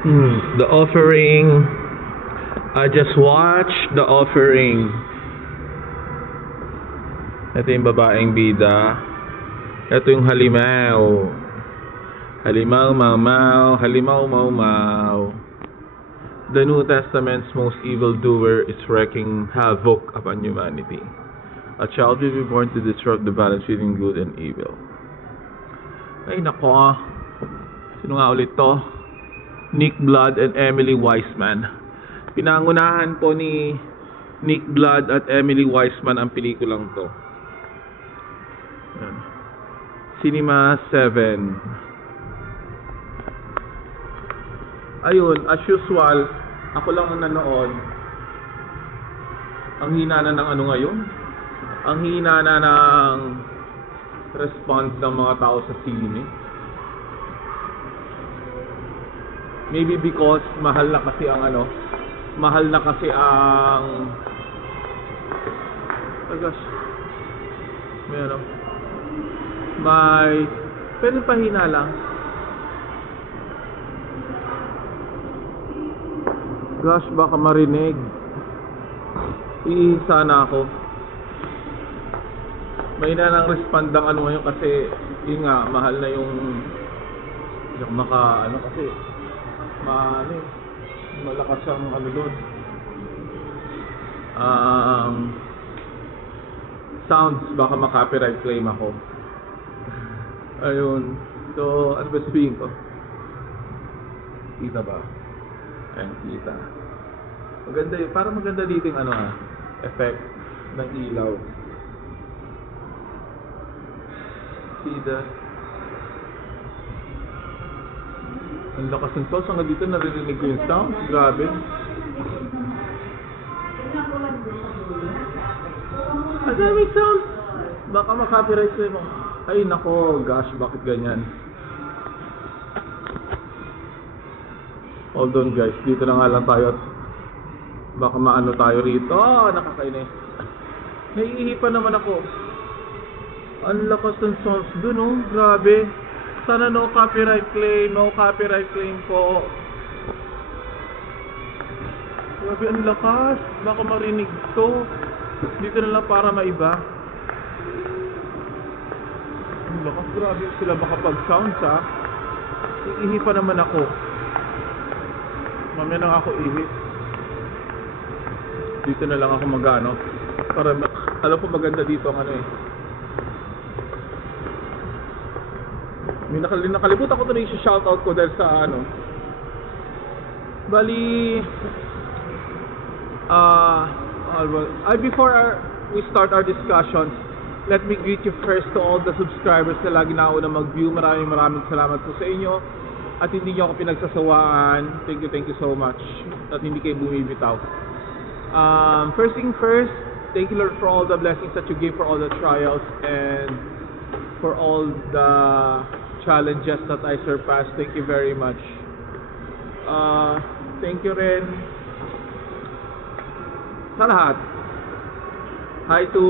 The offering. I just watched the offering. Ito yung babaeng bida. Ito yung halimaw. Halimaw, mau, mau. Halimaw, mau, mau. The New Testament's most evil doer is wreaking havoc upon humanity. A child will be born to disrupt the balance between good and evil. Ay, nako ah. Sino nga ulit to? Nick Blood and Emily Weissman. Pinangunahan po ni Nick Blood at Emily Weissman ang pelikulang to. Yan. Cinema 7. Ayun, as usual, ako lang ang nanood. Ang hina na ng ano ngayon? Ang hina na ng response ng mga tao sa sine. Maybe because mahal na kasi ang oh gosh, pwede pahina lang. Gosh, baka marinig. Iisa na ako. May na nang respond ang ano ngayon kasi yun nga, mahal na yung kasi malakas ang ano doon. Sounds, baka ma-copyright claim ako. Ayun. So, ano ba sabihin ko? Kita ba? Ayan, kita. Maganda yun. Parang maganda dito yung effect ng ilaw. See that? Ang lakas ng sounds. Hanggang dito narinig ko yung sound. Grabe. Ang daming sounds. Baka ma-copyright sa'yo mo. Ay nako, gosh, bakit ganyan? Hold on guys, dito na nga lang tayo. Baka maano tayo rito. Nakakainis. Naiihipan naman ako. Ang lakas ng sounds dun, oh. Grabe. Sana no copyright claim. No copyright claim po. Grabe, ang lakas. Baka marinig to. Dito na lang para maiba. Ang lakas, grabe. Sila makapag-sounds, ha. Iihipan naman ako. Mamaya na ako ihi. Dito na lang ako magano. Para, alam ko maganda dito ang May nakalimutan ko na yung shoutout ko dahil sa Bali, before we start our discussions, let me greet you first to all the subscribers na lagi nauna mag-view. Maraming salamat po sa inyo. At hindi nyo ako pinagsasawaan. Thank you so much. At hindi kayo bumibitaw. First thing first, thank you Lord for all the blessings that you give, for all the trials, and for all the challenges that I surpassed. Thank you very much. Thank you rin sa lahat. Hi to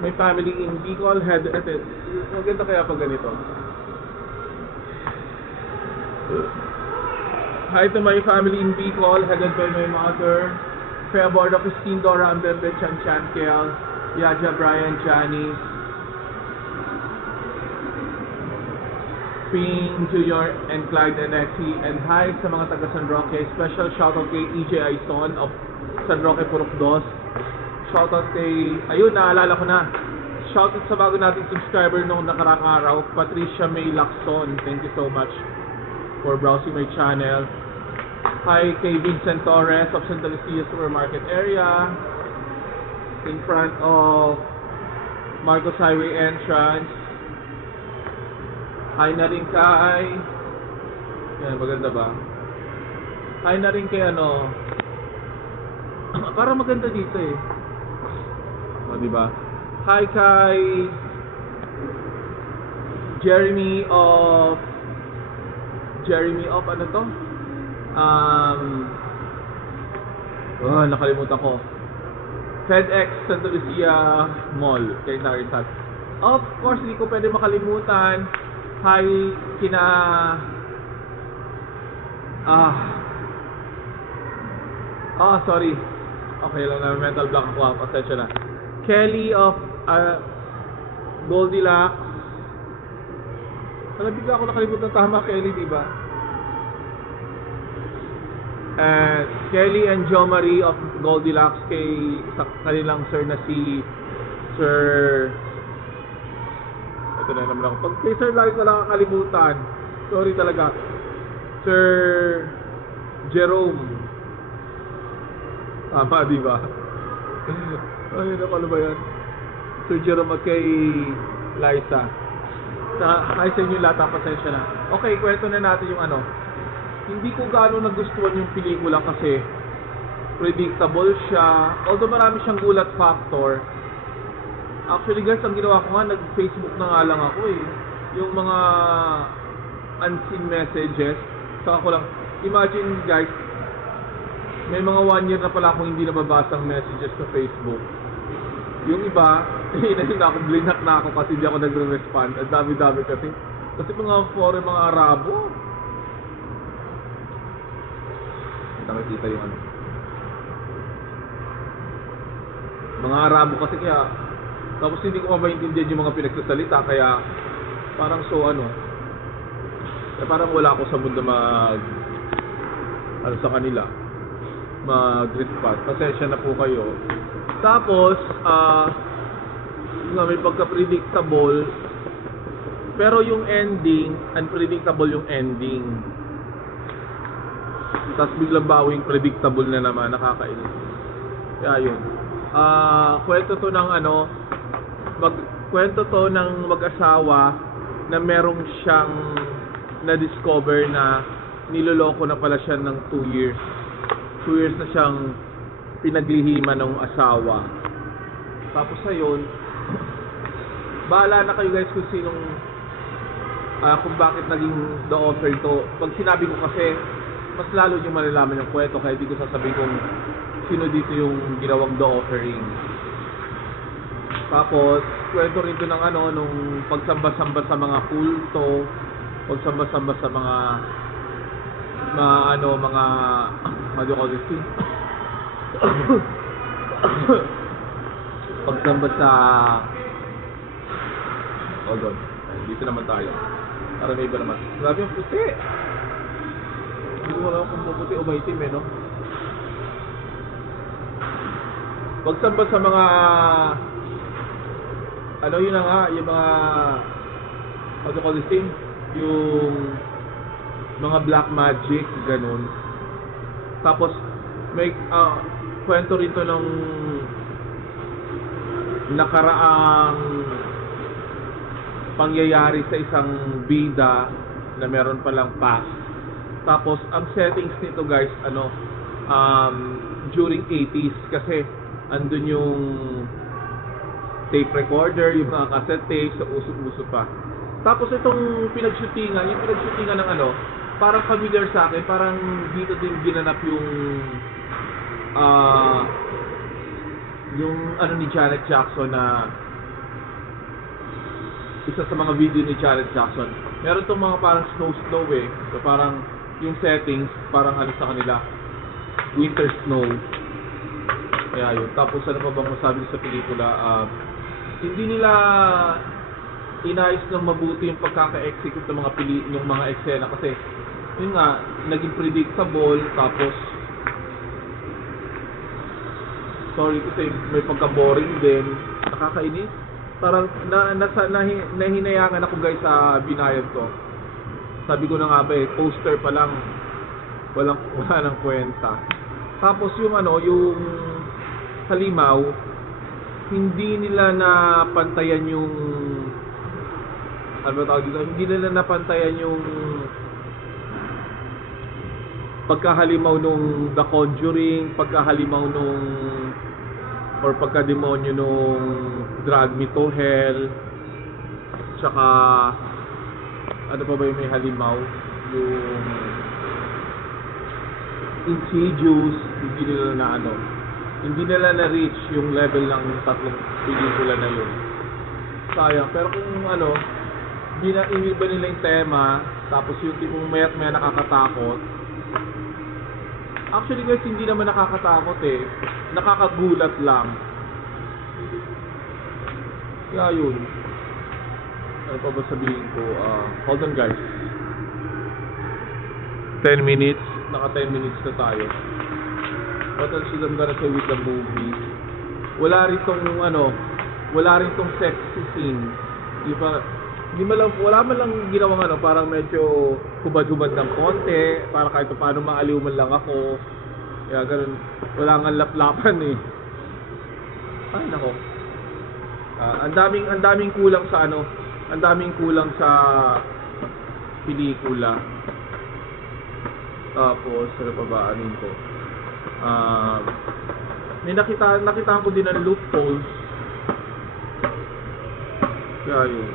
my family in Bicol. Maganda kaya pag ganito. Hi to my family in Bicol, headed by my mother, Fair Borda, Christine, Dora, Ambebe, Chan, Kiel, Yaja, Brian, Janice, Ping, Junior, and Clyde and Exie. And hi sa mga taga San Roque. Special shoutout kay EJ Aison of San Roque, Purok 2. Shoutout kay, ayun, naalala ko na. Shoutout sa bago nating subscriber noong nakarang araw, Patricia May Lacson. Thank you so much for browsing my channel. Hi kay Vincent Torres of Santa Lucia Supermarket area, in front of Marcos Highway entrance. Hi na rin kay, yan, maganda ba? Hi na rin kay para maganda dito eh. O, diba? Hi kay Jeremy of ano to? Nakalimutan ko. FedEx Santa Lucia Mall kay Narisat. Of course, hindi ko pwede makalimutan. Hi kina Ah, sorry. Okay lang na mental block ako. Pasensya na. Kelly of Goldilocks. Alam, bigla ako nakalimutan tama, Kelly, di ba? And Kelly and Jo Marie of Goldilocks kay sa kanilang sir na si Sir... Ito na naman ako. Pag kay Sir lagi ko lang kakalimutan. Sorry talaga. Sir Jerome. Tama, di ba? Ay, ano ba yan? Sir Jerome at kay Liza. Hi sa inyo lahat, pasensya na. Okay, kwento na natin yung ano. Hindi ko gaano nagustuhan yung pelikula kasi predictable siya. Although marami siyang gulat factor. Actually guys, ang ginawa ko nga, nag-Facebook na nga lang ako eh. Yung mga unseen messages. Saka ko lang, imagine guys, may mga 1 year na pala akong hindi nababasang messages sa Facebook. Yung iba, blinak na ako kasi hindi ako nagre-respond. Ang dami-dami kasi. Kasi mga foreign, mga Arabo. Nakikita yung ano. Mga Arabo kasi kaya, tapos hindi ko mabaintindihan yung mga pinagsasalita, kaya parang parang wala ako sa mundo sa kanila. Mag-respond. Pasensya na po kayo. Tapos, may pagka-predictable, pero yung ending, unpredictable yung ending. Tapos biglang bawing predictable na naman, nakakainis. Kaya yun. Kwento to ng mag-asawa na merong siyang na-discover na niloloko na pala siya ng 2 years. 2 years na siyang pinaglihiman ng asawa. Tapos ayun, bahala na kayo guys kung sinong kung bakit naging the offer ito. Pag sinabi ko kasi, mas lalo yung malalaman yung kwento, kaya di ko sasabihin kung sino dito yung ginawang the offering. Tapos, kwento rin ito ng nung pagsamba-samba sa mga kulto, pagsamba-samba sa mga what do you call this thing? Pagsamba sa hold on, dito naman tayo para may iba naman. Grabe yung puti, hindi ko alam kung puti o maitim no? Pagsamba sa mga yun na nga, yung mga what do you call this thing? Yung mga black magic, ganun. Tapos may kwento rin to ng nakaraang pangyayari sa isang bida na meron palang past. Tapos ang settings nito guys, during 80s kasi andun yung tape recorder, yung mga cassette tapes, sa usok-usok pa. Tapos itong pinagshootingan ng parang familiar sa akin, parang dito din ginanap yung ni Janet Jackson na isa sa mga video ni Janet Jackson. Meron tong mga parang snow eh. So parang yung settings, parang sa kanila, winter snow. Kaya yun. Tapos ano pa bang masabi sa pelikula? Hindi nila inayos ng mabuti yung pagkaka-execute ng mga eksena kasi yun nga, naging predictable. Tapos sorry kasi may pagka-boring din, nakakainis. Parang nahinayangan ako guys sa binayad ko. Sabi ko na nga ba poster pa lang, wala nang kwenta. Tapos yung yung halimaw, hindi nila napantayan yung hindi nila napantayan yung pagkahalimaw nung The Conjuring, pagkahalimaw nung or pagkademonyo nung Drag Me to Hell, tsaka ano pa ba yung may halimaw, yung Insidious, hindi nila na-reach yung level ng tatlong pelikula na yun. Sayang. Pero kung iniba nila yung tema, tapos yung tipong mayat nakakatakot, Actually guys, hindi naman nakakatakot eh. Nakakagulat lang. Kaya yun. Ano pa ba sabihin ko? Hold on guys. 10 minutes. Naka 10 minutes na tayo. What else is I'm gonna say with the movie? Wala rin tong sexy scene. Wala man lang ginawang parang medyo hubad-hubad ng konti, para kahit paano maaliw man lang ako. Kaya ganun, wala nga laplapan eh. Ay nako. Ang daming kulang sa pelikula. Tapos ano pa ba anin ko? May nakitaan ko din ng loopholes. Kaya yun.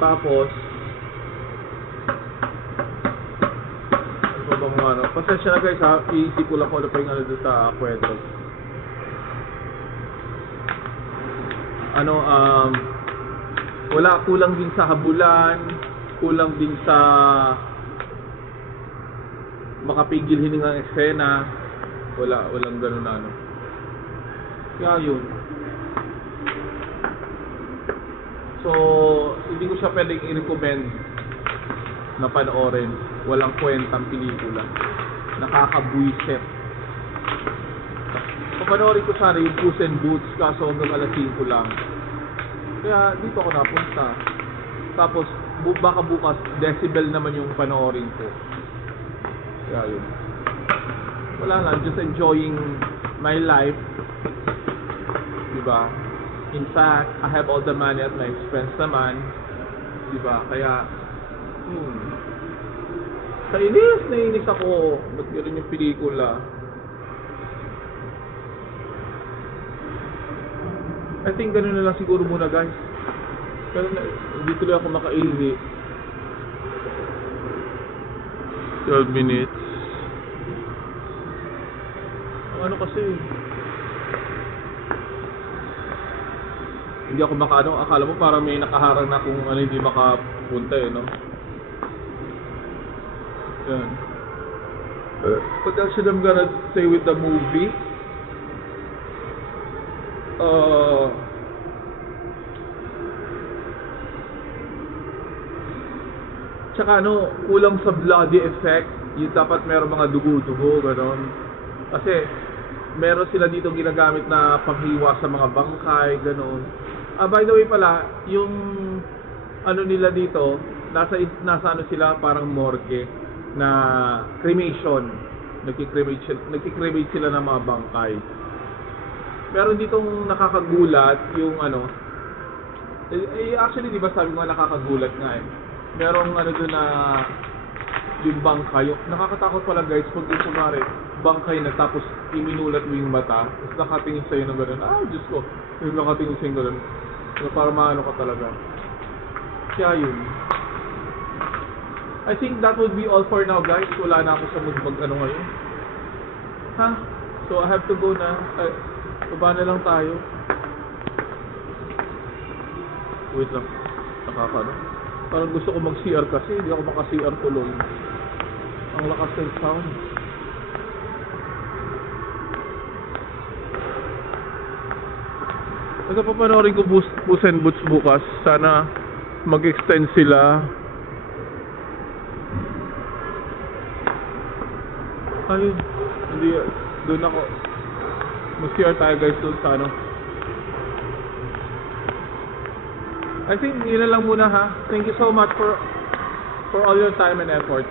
Tapos ano pa bang pasensya na guys ha, iisip ko lang kung ano pa yung doon sa kwento. Wala, kulang din sa habulan, kulang din sa makapigil hiningang eksena. Walang ganun na Kaya yun. So, hindi ko siya pwedeng i-recommend na panoorin. Walang kwentang pelikula. Nakakabwisit. Papanoorin ko sana yung Puss in Boots, kaso hanggang alas 5 lang. Kaya dito ako napunta. Tapos, baka bukas, Decibel naman yung panoorin ko. Kaya yun. Wala lang, just enjoying my life. Diba? In fact, I have all the money at my expense naman. Diba? Kaya, nainis ako. Ba't gano'n yung pelikula? I think gano'n na lang siguro muna guys. Hindi tuloy ako makaihi. 12 minutes. Ano kasi? Hindi ako akala mo parang may nakaharang na kung hindi makapunta no? Yan. What else should I'm gonna say with the movie? Tsaka kulang sa bloody effect. Yung dapat meron mga dugo-dugo, gano'n. Kasi, meron sila dito ginagamit na panghiwa sa mga bangkay, gano'n. By the way pala, yung nila dito, nasa sila parang morgue na cremation. Nagki-cremate sila ng mga bangkay. Meron ditong nakakagulat yung actually di ba sabi ko nakakagulat nga eh. Merong doon na yung bangkay. Nakakatakot pala guys pag kumare bangkay na tapos iminulat mo yung mata. Tapos nakatingin sa'yo ng gano'n. Diyos ko. Yung nakatingin sa'yo ng gano'n. Para maano ka talaga. Kaya yun. I think that would be all for now guys. Wala na ako sa mood ngayon. So I have to go na. Baba na lang tayo. Wait lang. Parang gusto ko mag-CR kasi. Hindi ako maka-CR tuloy. Ang lakas ng sound. Ito papanoorin ko Puss in Boots bukas. Sana mag-extend sila. Ayun. Hindi. Doon ako. Mag-CR tayo guys doon sa I think yun na lang muna ha. Thank you so much for all your time and effort.